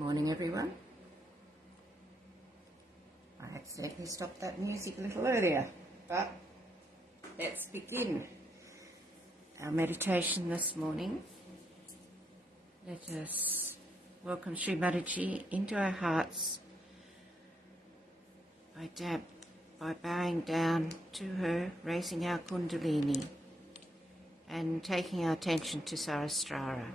Morning everyone. I accidentally stopped that music a little earlier, but let's begin our meditation this morning. Let us welcome Shri Mataji into our hearts by bowing down to her, raising our kundalini and taking our attention to Sahasrara.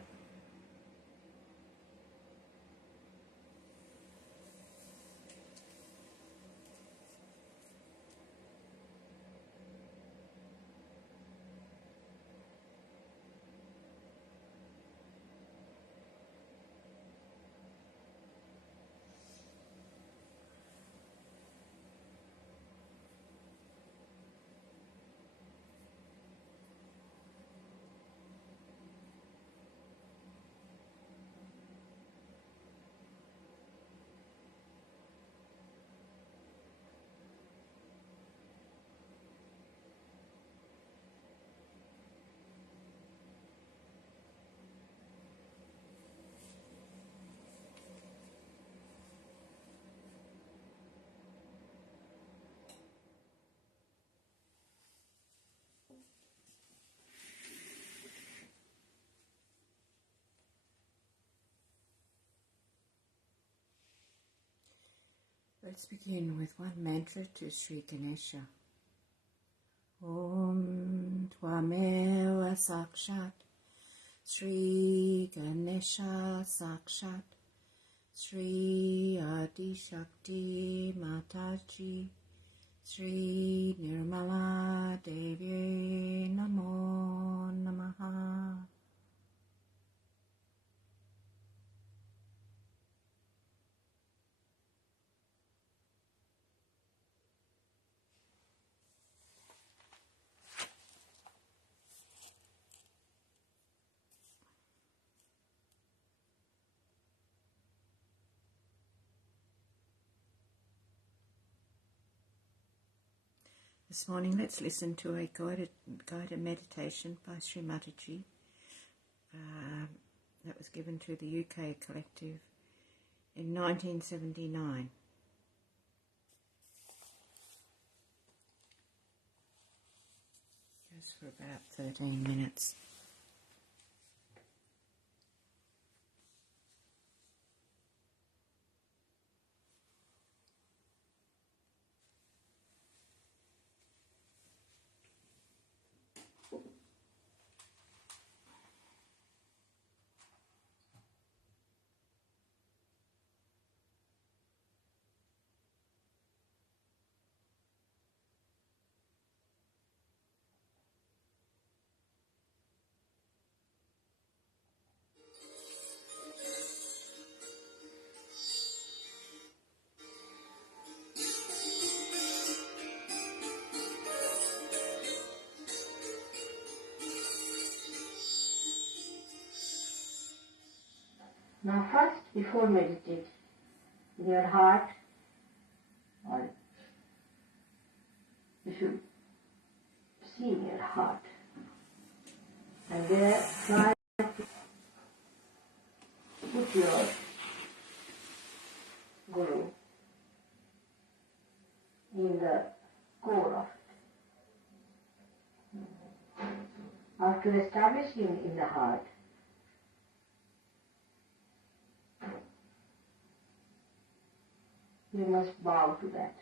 Let's begin with one mantra to Sri Ganesha. Om Tvameva Sakshat Sri Ganesha Sakshat Sri Adi Shakti Mataji Sri Nirmala Devi Namo Namaha. This morning, let's listen to a guided meditation by Shri Mataji that was given to the UK collective in 1979. Goes for about 13 minutes. Now first, before meditate, in your heart, or you should see in your heart, and there try to put your Guru in the core of it. After establishing him in the heart, you must bow to that.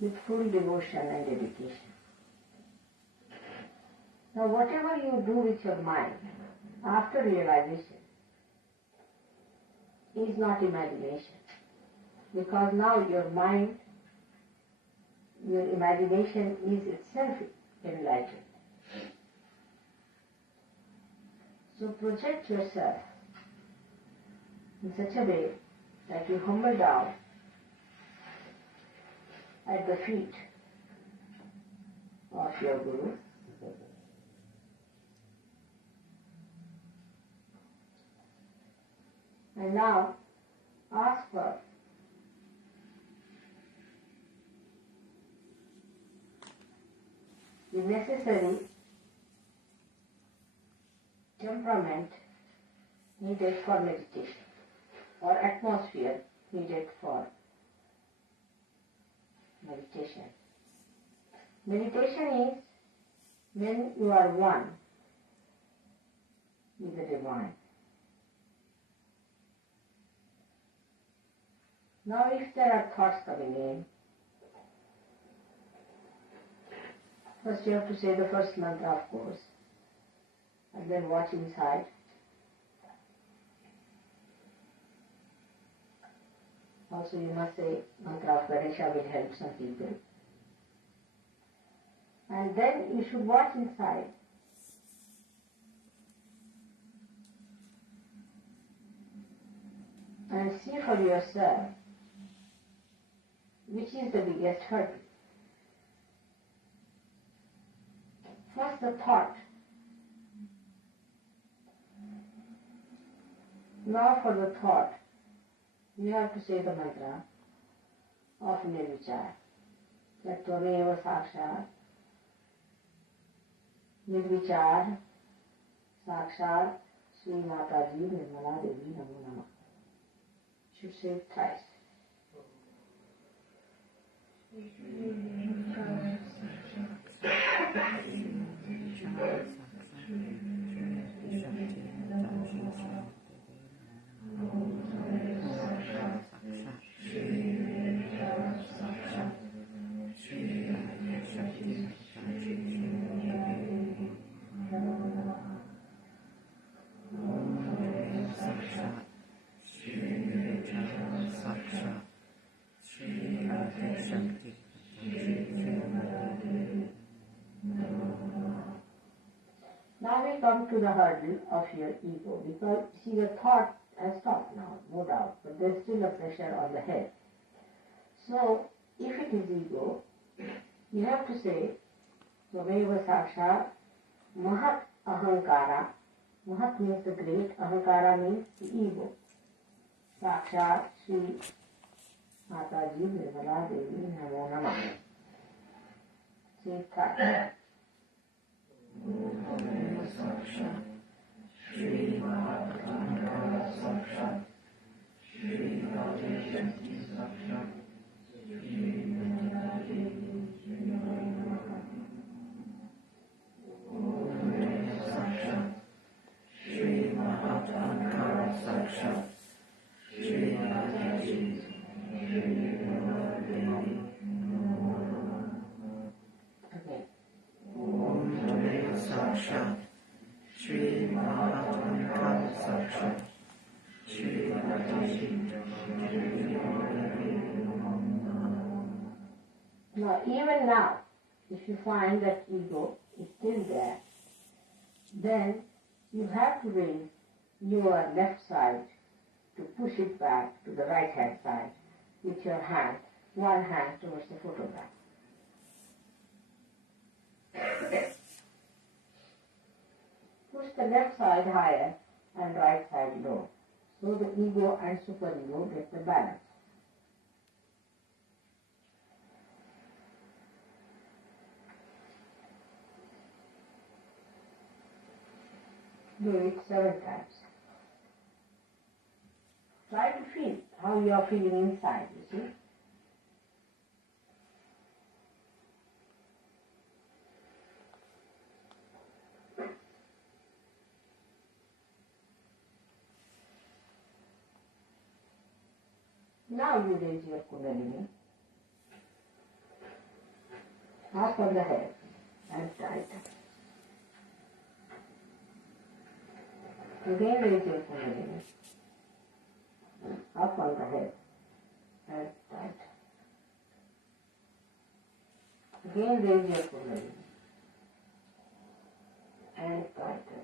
With full devotion and dedication. Now whatever you do with your mind after realization is not imagination. Because now your mind, your imagination is itself enlightened. So project yourself in such a way that you humble down at the feet of your Guru. And now ask for the necessary temperament needed for meditation or atmosphere needed for meditation. Meditation is when you are one with the divine. Now if there are thoughts coming in, first you have to say the first mantra, of course, and then watch inside. Also you must say mantra of Ganesha will help some people. And then you should watch inside. And see for yourself which is the biggest hurdle. First the thought. Now for the thought, you have to say the mantra of Nirvichar. That Tvameva Sakshat, Nirvichar, Sakshat, Shri Mataji, Nirmala Devi, Namo Namah. Should say it thrice. Now we come to the hurdle of your ego, because see the thought has stopped now, no doubt, but there is still a pressure on the head. So if it is ego, you have to say Tvameva Sakshat Mahat Ahankara. Mahat means the great, Ahankara means the ego. Sakshat Shri Mataji Nirmala Devi Namo Namah. Say it thrice. Sakshat Shri Mataji Sakshat Shri Mataji Sakshat Shri Mataji Sakshat Shri Mataji Sakshat Shri Mataji Sakshat Shri Mataji Sakshat Shri Mataji. Now, even now, if you find that ego is still there, then you have to raise your left side to push it back to the right hand side with your hand, one hand towards the photograph. Push the left side higher and right side low, so the ego and superego get the balance. Do it 7 times. Try to feel how you are feeling inside, you see. Now you raise your Kundalini up on the head and tight. Again raise your Kundalini up on the head and tight. Again raise your Kundalini and tighten.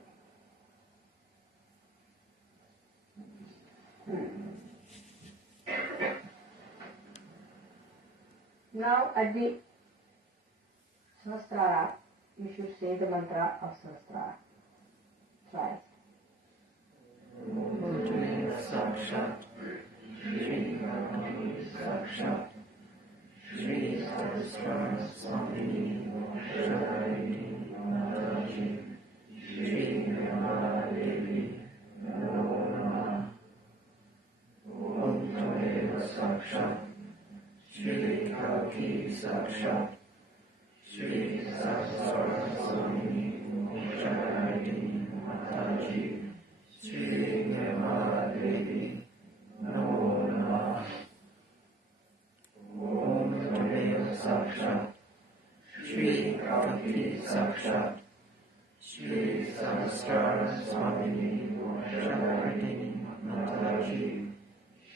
Now at the Sahasrara, you should say the mantra of Sahasrara. Try. Sakshat Shri Sakshat Shri Sahasrara Swamini Shri Mataji Shri Sahaja, Shri Mataji, Shri Mataji, Namo Namah. Om Tamil Sakshat, Shri Kaviti Sakshat, Shri Sahasrara Swamini Shankarini Mataji,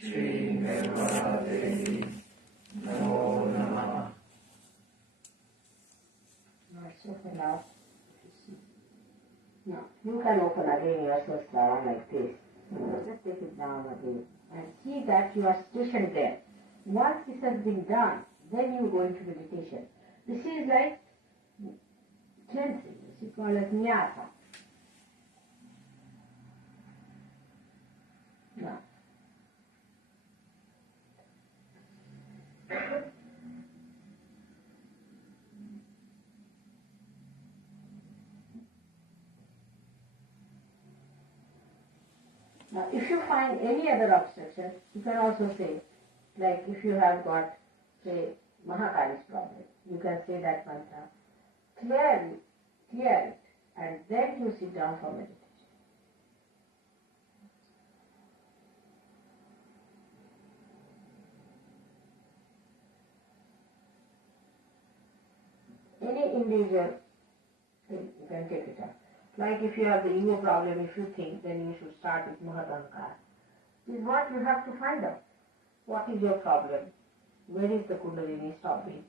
Shri Mataji, Namo Namah. Now it's open up. Now, you can open again your sastra like this. Just take it down again and see that you are stationed there. Once this has been done, then you go into meditation. This is like cleansing. This is called as nyasa. Now, now, if you find any other obstruction, you can also say, like if you have got, say, Mahakali's problem, you can say that mantra, clear it, and then you sit down for meditation. Any individual thing, you can take it up. Like if you have the ego problem, if you think, then you should start with Mahatankar. This is what you have to find out. What is your problem? Where is the Kundalini stopping?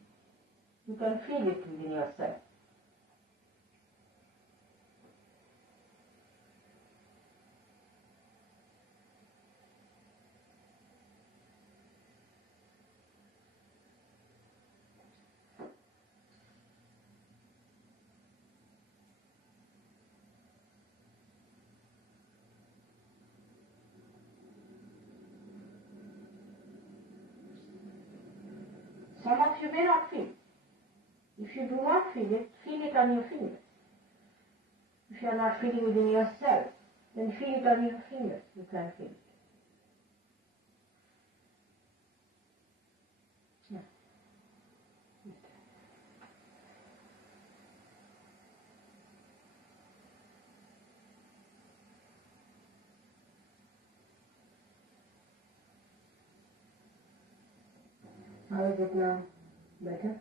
You can feel it within yourself. Some of you may not feel. If you do not feel it on your fingers. If you are not feeling within yourself, then feel it on your fingers. You can feel it. Yeah. How is it now? Better?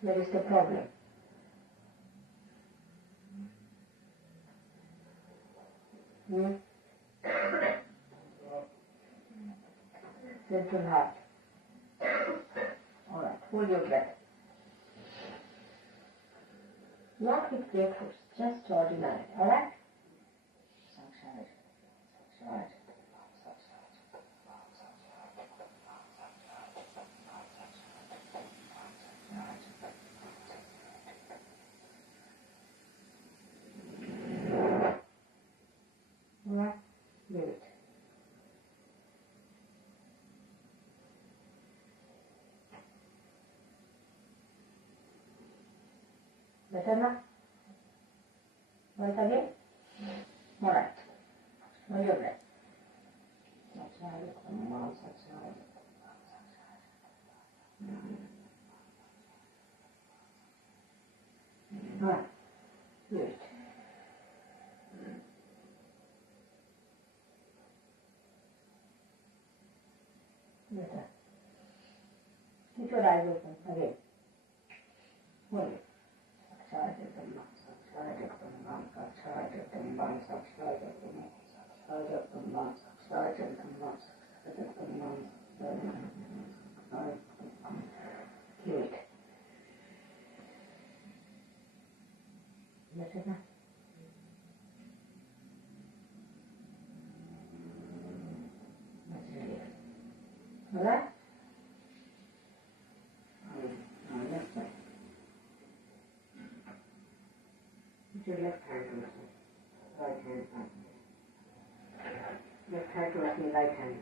Where is the problem? Central heart. Alright, hold your breath. Not with grapefruits, just ordinary. Alright? Alright. Alright, leave it. Better now? Once again? Alright. Hold your breath. Alright. Do it. Better. Keep your eyes open again. Hold it. Good. Better now? That's relief. Alright? Left side. Put your left hand towards me. Right hand up. Left hand towards me, right hand.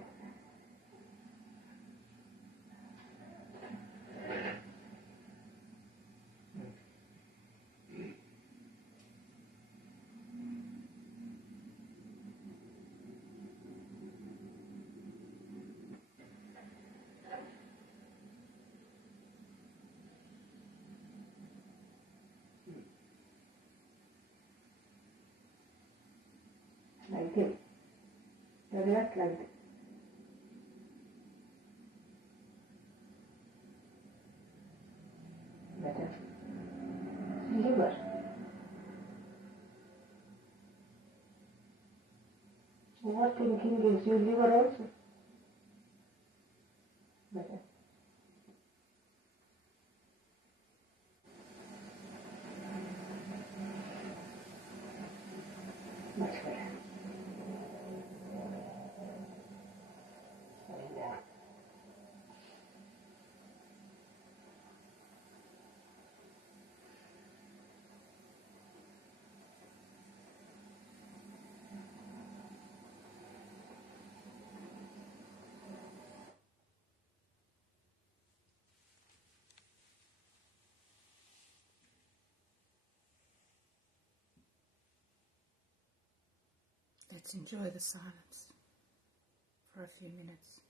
like this. So just like this. Better. Liver. Overthinking gives you liver also. Better. Much better. Let's enjoy the silence for a few minutes.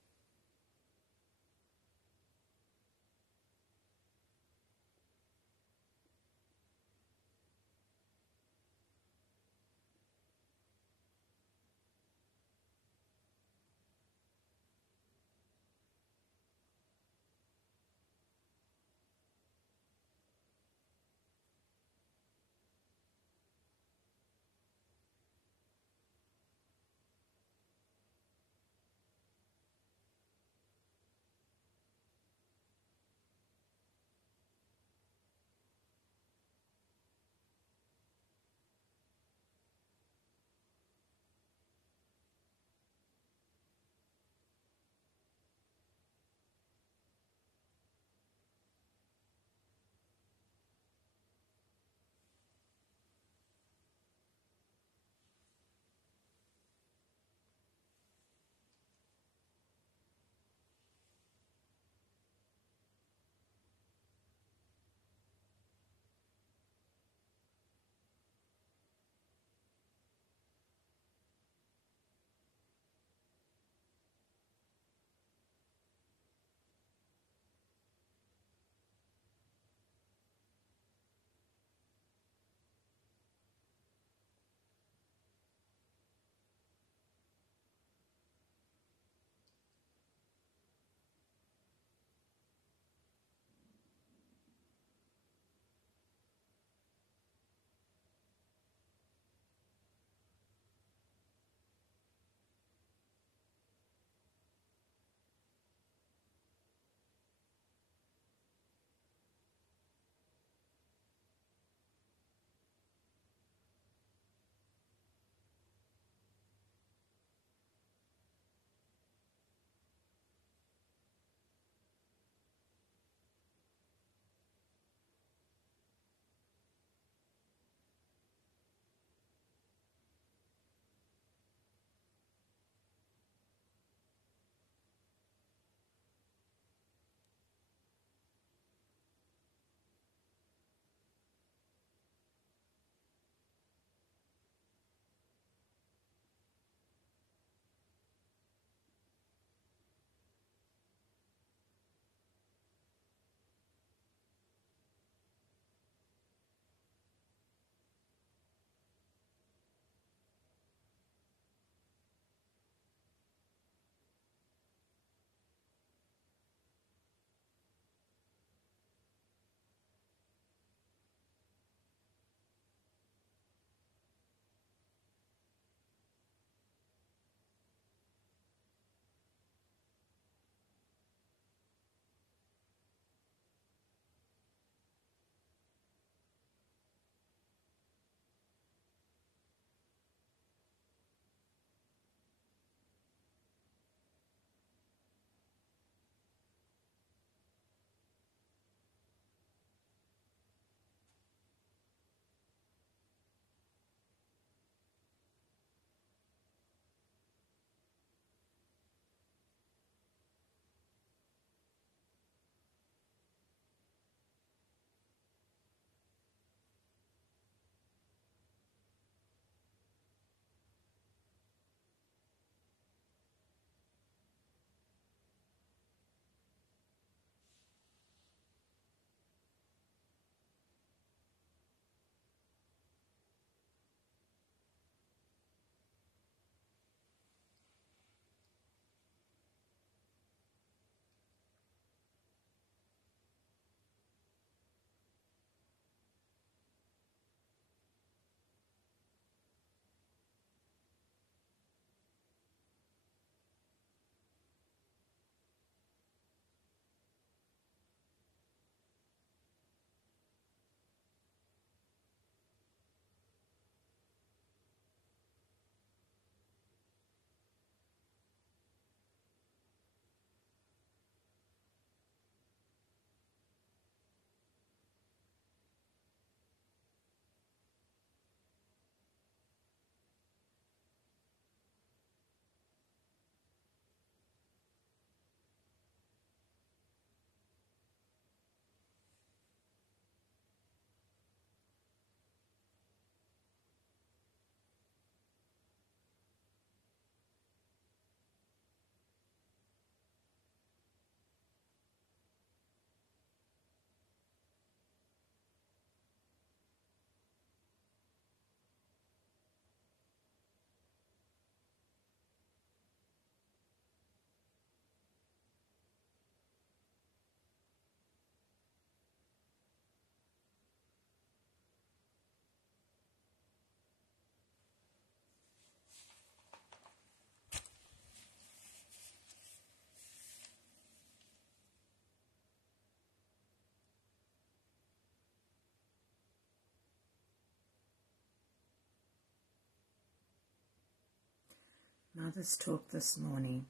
Mother's talk this morning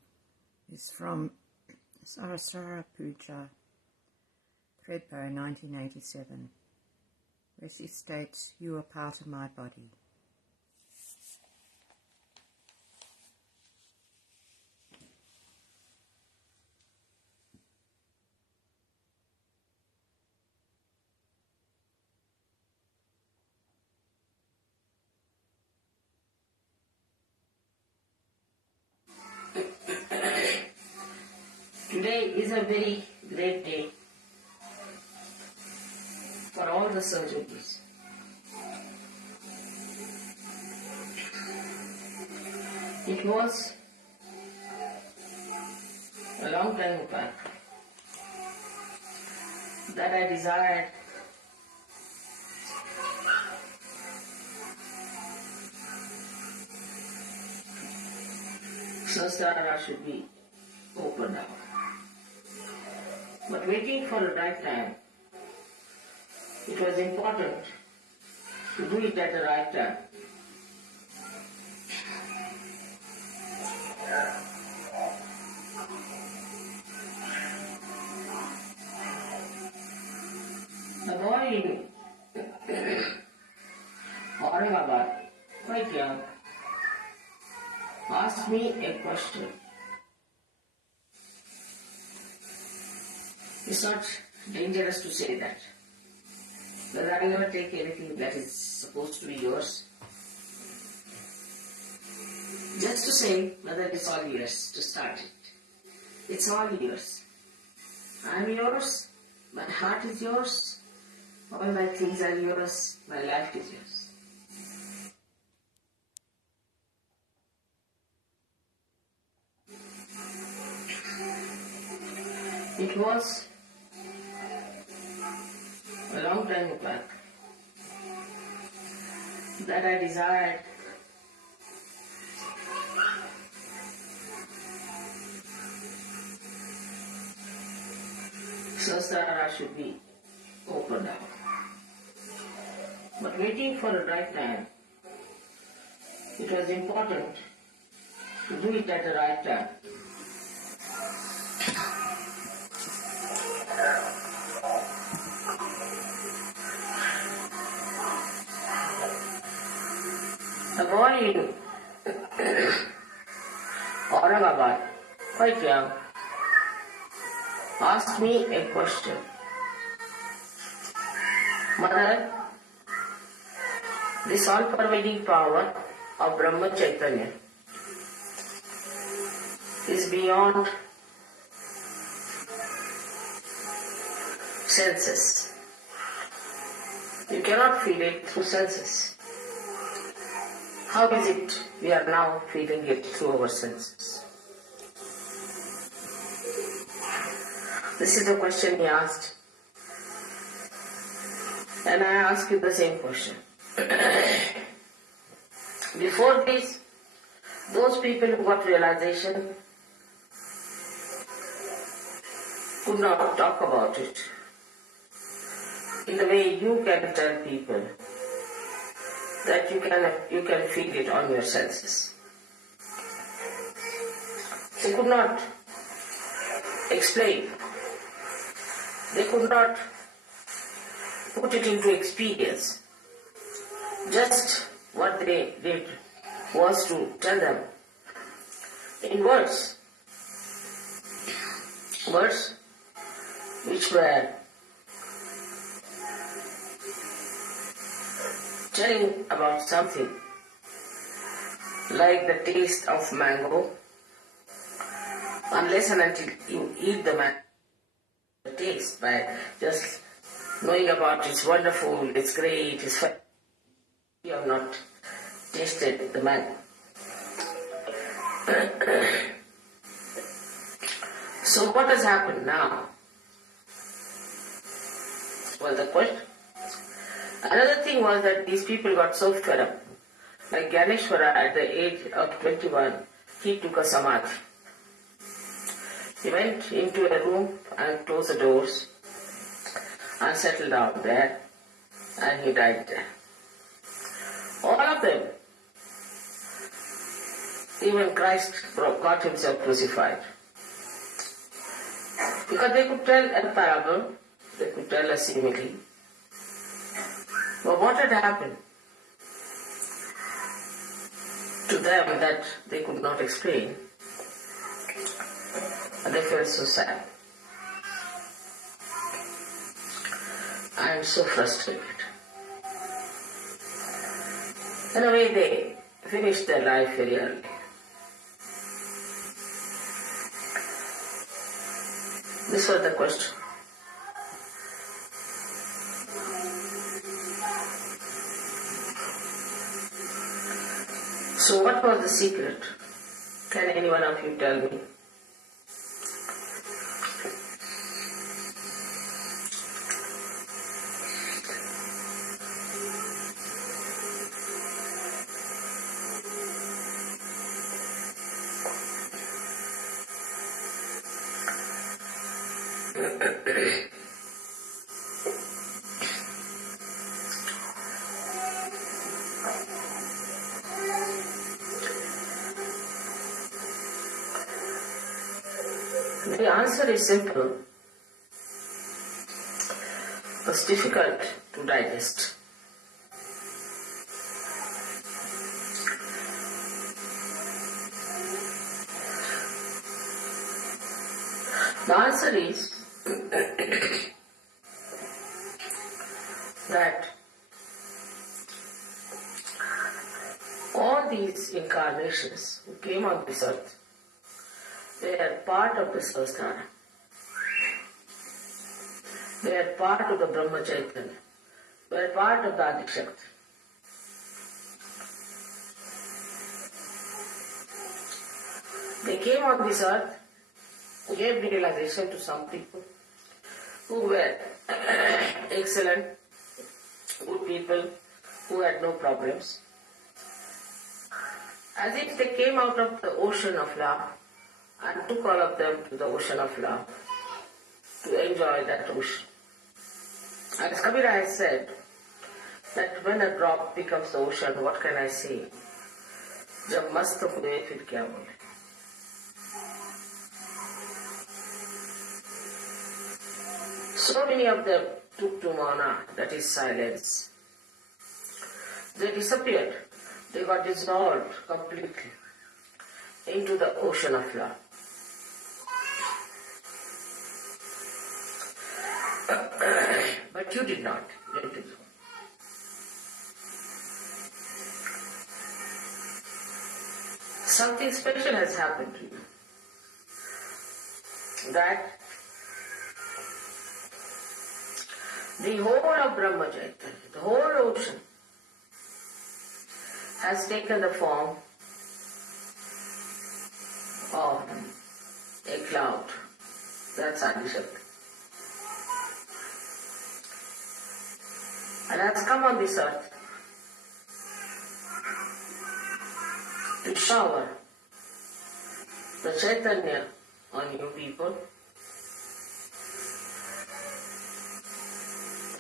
is from Sarasara Puja, Threadbow, 1987, where she states, "You are part of my body." Today is a very great day for all the surgeries. It was a long time back that I desired Sahasrara should be opened up. But waiting for the right time, it was important to do it at the right time. A boy in Aurangabad, quite young, asked me a question. It's not dangerous to say that. But I never take anything that is supposed to be yours. Just to say whether it's all yours to start it. It's all yours. I'm yours, my heart is yours, all my things are yours, my life is yours. It was a long time back that I desired Sahasrara should be opened up. But waiting for the right time, it was important to do it at the right time. A boy in Aurangabad, quite young, asked me a question. Mother, this all-pervading power of Brahma Chaitanya is beyond senses. You cannot feel it through senses. How is it we are now feeling it through our senses? This is the question he asked. And I ask you the same question. Before this, those people who got realization could not talk about it in the way you can tell people that you can feel it on your senses. They could not explain. They could not put it into experience. Just what they did was to tell them in words. Words which were telling about something like the taste of mango, unless and until you eat the mango, the taste by just knowing about it's wonderful, it's great, it's fun. You have not tasted the mango. So what has happened now? Well, the question. Another thing was that these people got so fed up. Like Ganeshwara, at the age of 21, he took a samadhi. He went into a room and closed the doors and settled down there, and he died there. All of them even Christ got himself crucified. Because they could tell a parable, they could tell a simile. But what had happened to them that they could not explain? And they felt so sad and so frustrated. In a way, they finished their life very early. This was the question. So what was the secret? Can any one of you tell me? The answer is simple, but difficult to digest. The answer is that all these incarnations who came on this earth, they are part of the Sahaja. They are part of the Brahma Chaitanya. They are part of the Adi Shakti. They came on this earth, gave realization to some people who were excellent, good people, who had no problems. As if they came out of the ocean of love and took all of them to the ocean of love to enjoy that ocean. As Kabira has said, that when a drop becomes the ocean, what can I say? जब मस्त हुए फिर क्या बोले? So many of them took to mana, that is silence. They disappeared. They got dissolved completely into the ocean of love. But you did not. You did not. Something special has happened to you. That the whole of Brahma Chaitanya, the whole ocean, has taken the form of a cloud. That's Adi Shakti. And has come on this earth to shower the Chaitanya on you people,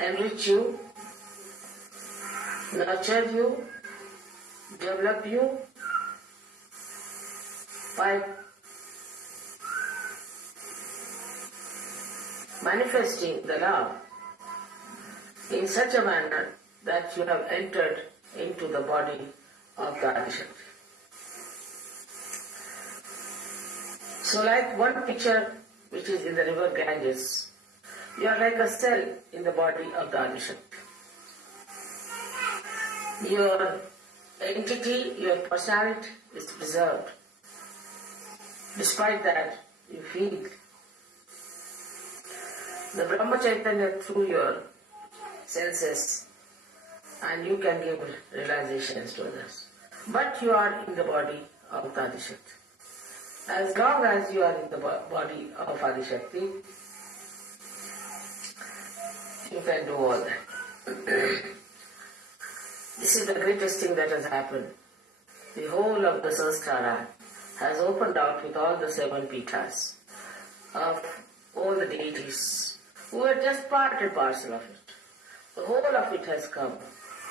enrich you, nurture you, develop you by manifesting the love in such a manner that you have entered into the body of the Adi Shakti. So like one picture which is in the river Ganges, you are like a cell in the body of the Adi Shakti. Your entity, your personality is preserved. Despite that, you feel the Brahma Chaitanya through your senses and you can give realizations to others. But you are in the body of the Adi Shakti. As long as you are in the body of Adi Shakti, you can do all that. This is the greatest thing that has happened. The whole of the Sahasrara has opened out with all the 7 pithas of all the deities who are just part and parcel of it. The whole of it has come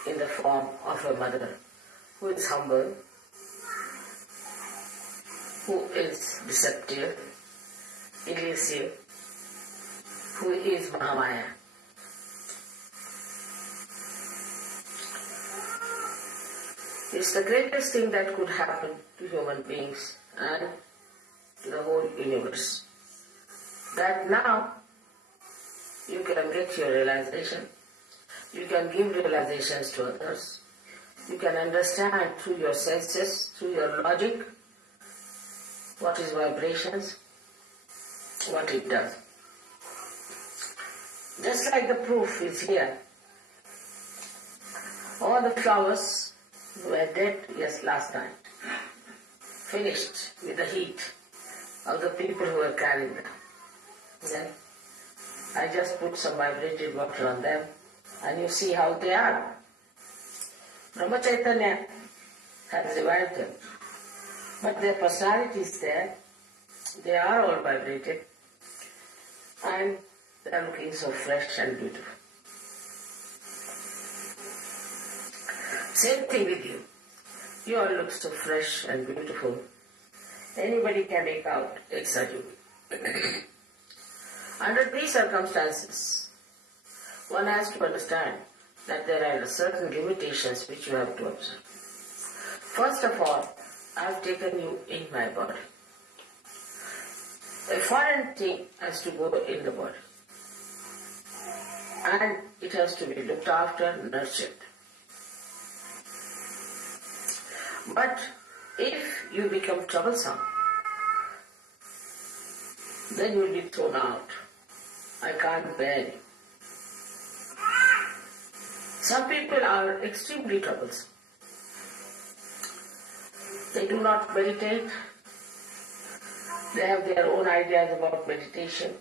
in the form of a mother who is humble, who is deceptive, elusive, who is Mahamaya. It's the greatest thing that could happen to human beings and to the whole universe. That now you can get your realization, you can give realizations to others, you can understand through your senses, through your logic, what is vibrations, what it does. Just like the proof is here. All the flowers were dead, yes, last night. Finished with the heat of the people who were carrying them. Then I just put some vibrated water on them and you see how they are. Brahma Chaitanya has revived them. But their personality is there. They are all vibrated. And they are looking so fresh and beautiful. Same thing with you. You all look so fresh and beautiful. Anybody can make out it's a you. Under these circumstances, one has to understand that there are certain limitations which you have to observe. First of all, I have taken you in my body. A foreign thing has to go in the body. And it has to be looked after, nurtured. But if you become troublesome, then you will be thrown out. I can't bear you. Some people are extremely troublesome. They do not meditate. They have their own ideas about meditation.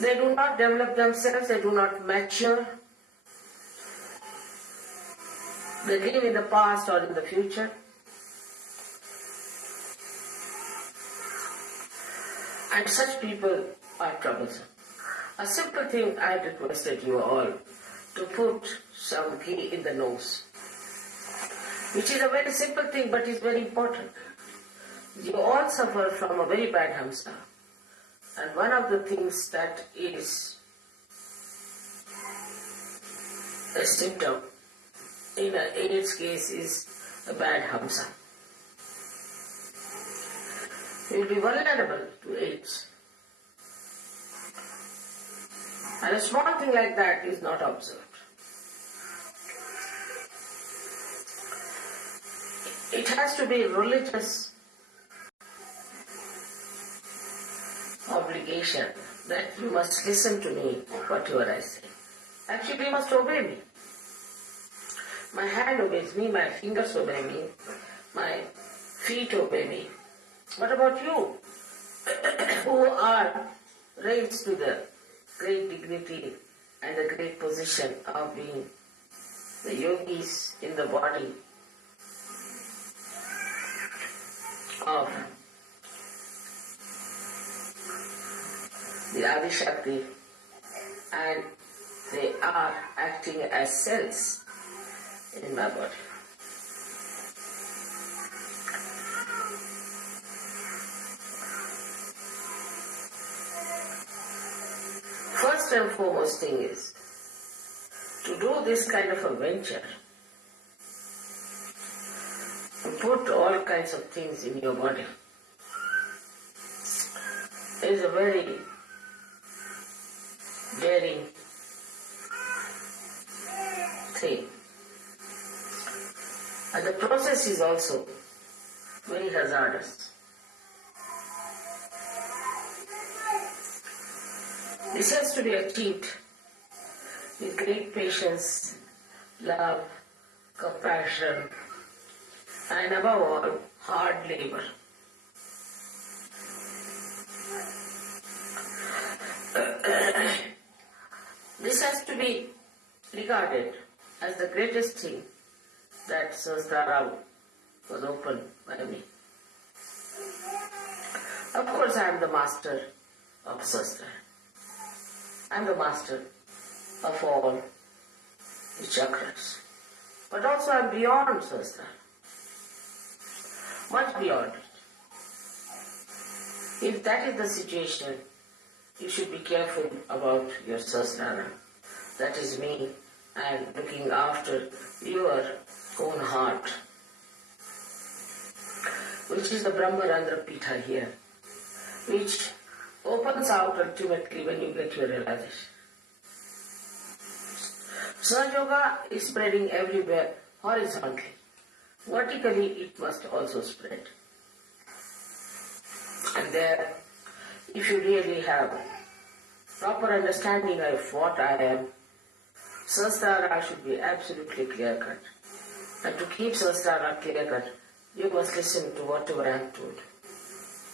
They do not develop themselves, they do not mature. They live in the past or in the future. And such people are troublesome. A simple thing I had requested you all to put some ghee in the nose, which is a very simple thing but is very important. You all suffer from a very bad hamsa. And one of the things that is a symptom in an AIDS case is a bad hamsa. You will be vulnerable to AIDS. And a small thing like that is not observed. It has to be religious obligation that you must listen to me, whatever I say. Actually, you must obey me. My hand obeys me, my fingers obey me, my feet obey me. What about you, who are raised to the great dignity and the great position of being the yogis in the body of the Adi Shakti, and they are acting as cells in my body. First and foremost thing is to do this kind of a venture, to put all kinds of things in your body, is a very daring thing. And the process is also very hazardous. This has to be achieved with great patience, love, compassion, and above all, hard labor. This has to be regarded as the greatest thing that Sahasrara was opened by me. Of course, I am the master of Sahasrara. I am the master of all the chakras. But also I am beyond Sahasrara. much beyond it. If that is the situation, you should be careful about your sasana, that is me, and looking after your own heart, which is the Brahmarandra Pitha here, which opens out ultimately when you get your realization. Sahaja Yoga is spreading everywhere horizontally. Vertically it must also spread. And there, if you really have proper understanding of what I am, Sahasrara should be absolutely clear-cut. And to keep Sahasrara clear-cut, you must listen to whatever I am told.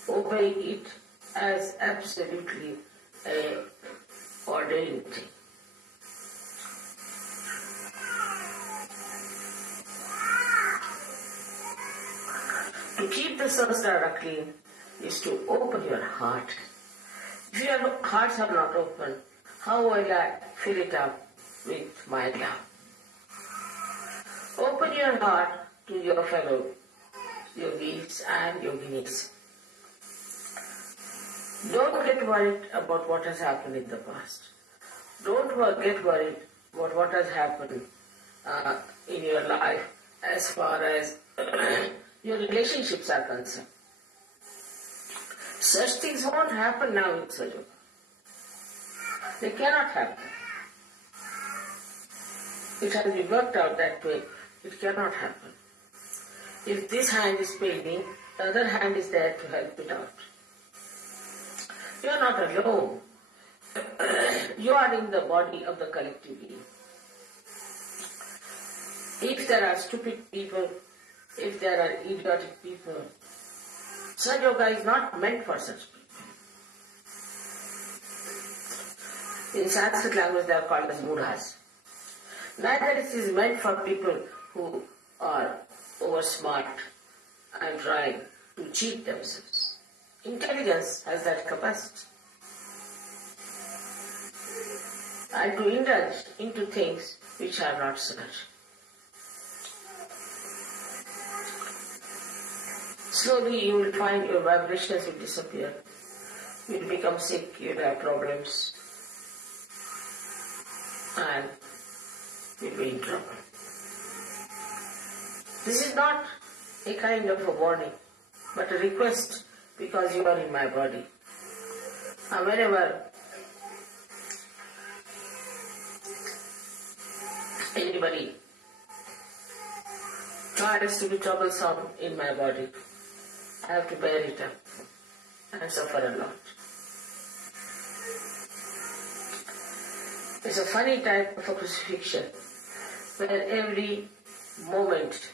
Obey it as absolutely a ordained thing. To keep the Sahasrara clean is to open your heart. If your hearts are not open, how will I fill it up with my love? Open your heart to your fellow yogis and yoginis. Don't get worried about what has happened in the past. Don't get worried about what has happened in your life as far as your relationships are concerned. Such things won't happen now in Sahaja Yoga. They cannot happen. It has been worked out that way. It cannot happen. If this hand is paining, the other hand is there to help it out. You are not alone. You are in the body of the collective being. If there are stupid people, if there are idiotic people, Sahaja Yoga is not meant for such people. In Sanskrit language they are called as mudhas. Neither it is meant for people who are oversmart and trying to cheat themselves. Intelligence has that capacity. And to indulge into things which are not such. Slowly you will find your vibrations will disappear. You will become sick, you will have problems, and you will be in trouble. This is not a kind of a warning, but a request because you are in my body. And whenever anybody tries to be troublesome in my body, I have to bear it up and suffer a lot. It's a funny type of a crucifixion where every moment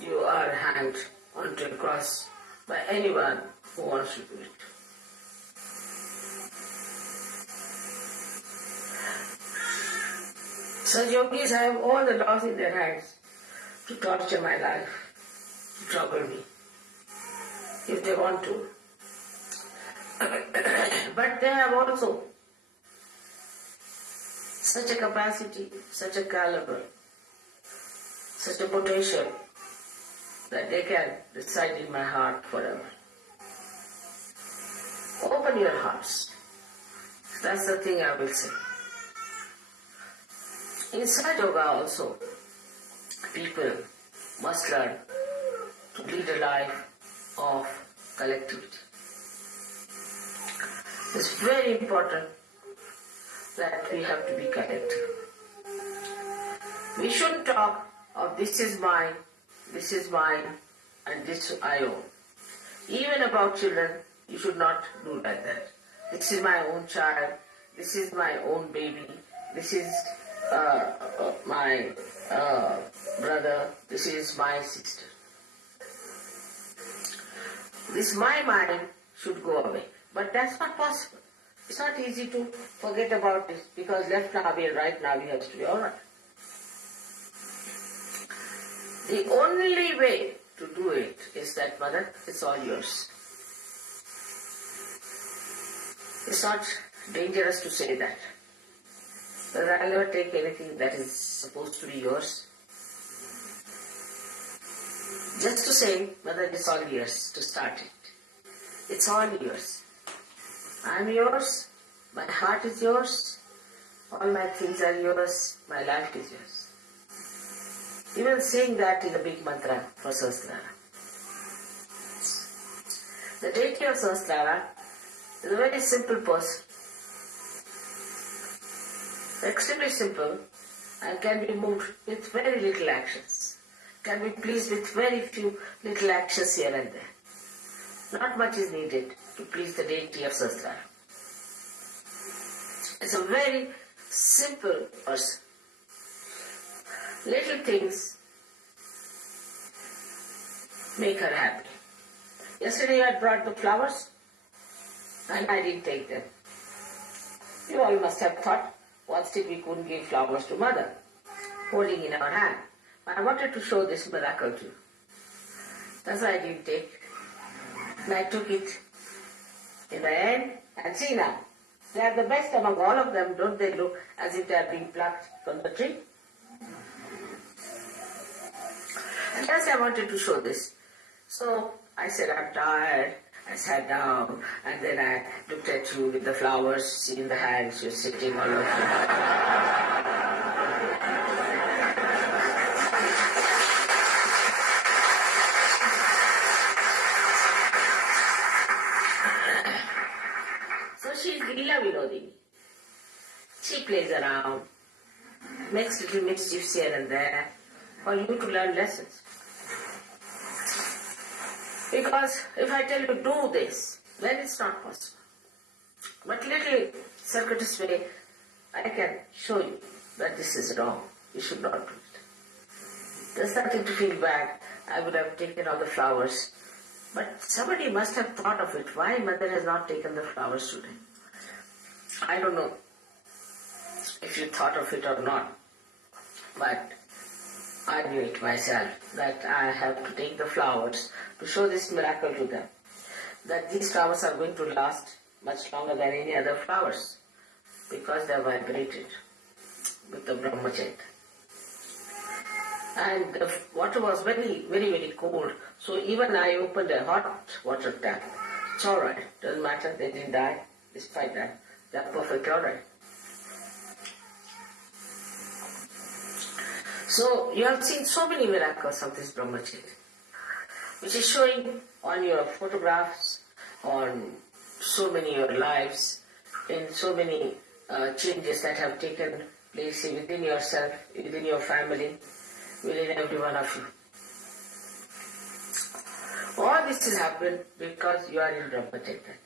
you are hanged onto a cross by anyone who wants to do it. Such yogis have all the laws in their hands to torture my life, to trouble me, if they want to. But they have also such a capacity, such a caliber, such a potential that they can reside in my heart forever. Open your hearts. That's the thing I will say. In Sahaja Yoga also, people must learn to lead a life of collectivity. It's very important that we have to be collective. We shouldn't talk of this is mine, and this I own. Even about children, you should not do like that. This is my own child, this is my own baby, this is my brother, this is my sister. This my mind should go away. But that's not possible. It's not easy to forget about this because left navi and right navi has to be alright. The only way to do it is that, Mother, it's all yours. It's not dangerous to say that. But I'll never take anything that is supposed to be yours. Just to say, Mother, it's all yours to start it. It's all yours. I'm yours, my heart is yours, all my things are yours, my life is yours. Even saying that is a big mantra for Sahasrara. The deity of Sahasrara is a very simple person. Extremely simple and can be moved with very little actions. Can be pleased with very few little actions here and there. Not much is needed to please the deity of Sahasrara. It's a very simple person. Little things make her happy. Yesterday I brought the flowers and I didn't take them. You all must have thought, what's it we couldn't give flowers to Mother, holding in our hand. I wanted to show this miracle to you. That's why I didn't take. And I took it in the end, and see now, they are the best among all of them. Don't they look as if they are being plucked from the tree? And just I wanted to show this. So I said, I'm tired. I sat down, and then I looked at you with the flowers, see in the hands, you're sitting all over. Vinodini. She plays around, makes little mischiefs here and there for you to learn lessons. Because if I tell you do this, then it's not possible. But little circuitous way, I can show you that this is wrong. You should not do it. There's nothing to feel bad. I would have taken all the flowers. But somebody must have thought of it. Why Mother has not taken the flowers today? I don't know if you thought of it or not, but I knew it myself, that I have to take the flowers to show this miracle to them, that these flowers are going to last much longer than any other flowers, because they are vibrated with the Brahmacharya. And the water was very, very, very cold, so even I opened a hot water tap. It's alright, doesn't matter, they didn't die despite that. They are perfectly alright. So you have seen so many miracles of this Brahmacharya, which is showing on your photographs, on so many of your lives, in so many changes that have taken place within yourself, within your family, within every one of you. All this has happened because you are in Brahmacharya.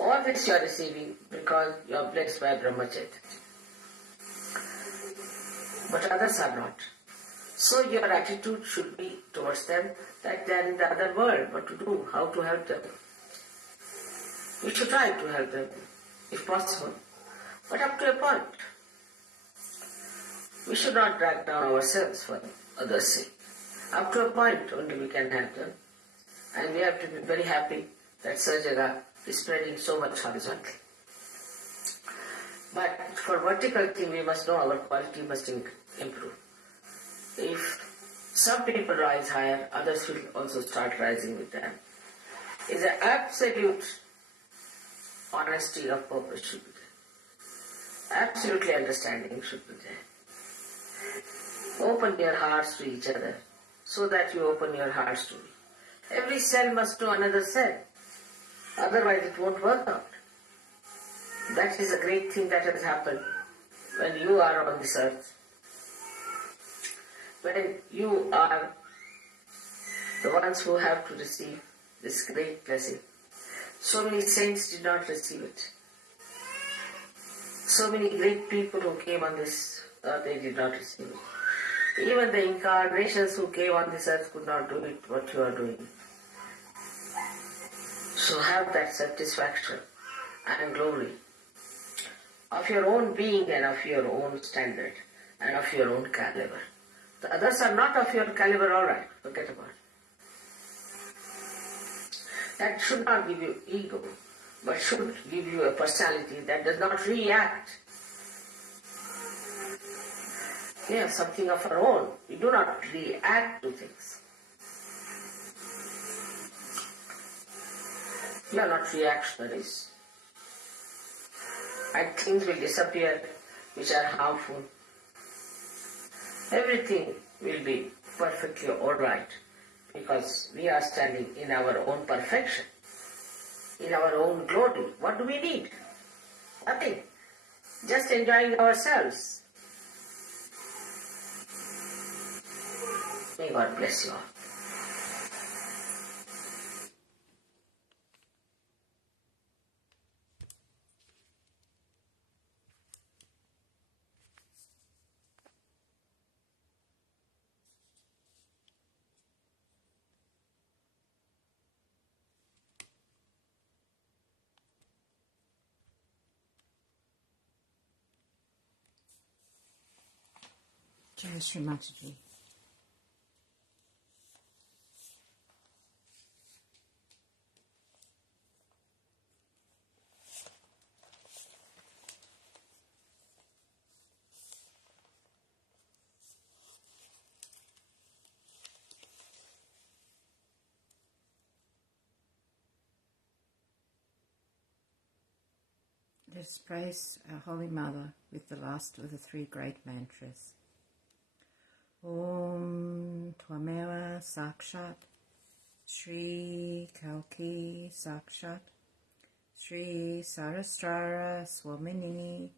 All this you are receiving because you are blessed by Brahmacharya. But others are not. So your attitude should be towards them that they are in the other world. What to do, how to help them. We should try to help them, if possible, but up to a point. We should not drag down ourselves for others' sake. Up to a point only we can help them. And we have to be very happy that Sahaja is spreading so much horizontally. But for vertical thing, we must know our quality must improve. If some people rise higher, others will also start rising with them. It's an absolute honesty of purpose should be there. Absolutely understanding should be there. Open your hearts to each other so that you open your hearts to me. Every cell must know another cell. Otherwise it won't work out. That is a great thing that has happened when you are on this earth. When you are the ones who have to receive this great blessing. So many saints did not receive it. So many great people who came on this earth, they did not receive it. Even the incarnations who came on this earth could not do it, what you are doing. So have that satisfaction and glory of your own being and of your own standard and of your own caliber. The others are not of your caliber, alright, forget about it. That should not give you ego, but should give you a personality that does not react. We have something of our own. We do not react to things. We are not reactionaries. And things will disappear which are harmful. Everything will be perfectly alright because we are standing in our own perfection, in our own glory. What do we need? Nothing. Just enjoying ourselves. May God bless you all. Jai Shri Mataji. Let's praise our Holy Mother with the last of the three great mantras. Om Tvameva Sakshat Shri Kalki Sakshat Shri Saraswara Swamini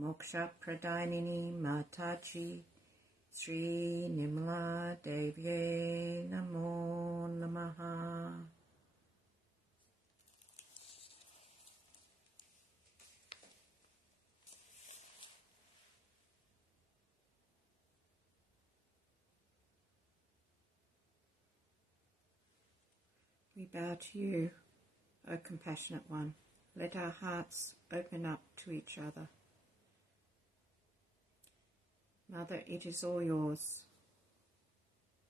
Moksha Pradinini Mataji Shri Nimla Devye Namo Namaha. We bow to you, O Compassionate One. Let our hearts open up to each other. Mother, it is all yours.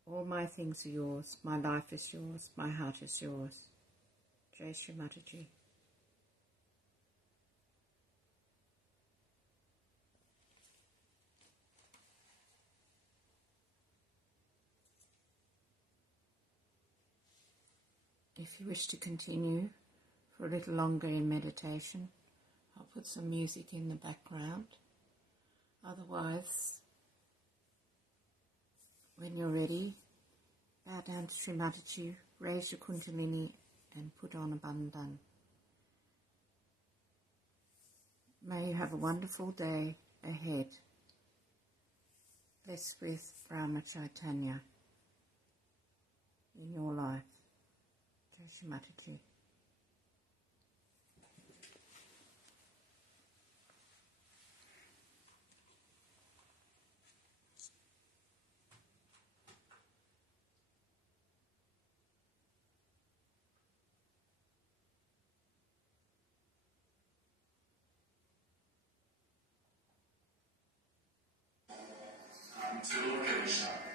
All my things are yours. My life is yours. My heart is yours. Jai Shri Mataji. If you wish to continue for a little longer in meditation, I'll put some music in the background. Otherwise, when you're ready, bow down to Shri Mataji, raise your kundalini and put on a bandhan. May you have a wonderful day ahead. Blessed with Brahma Chaitanya in your life. Jai Shri Mataji. Until occasion.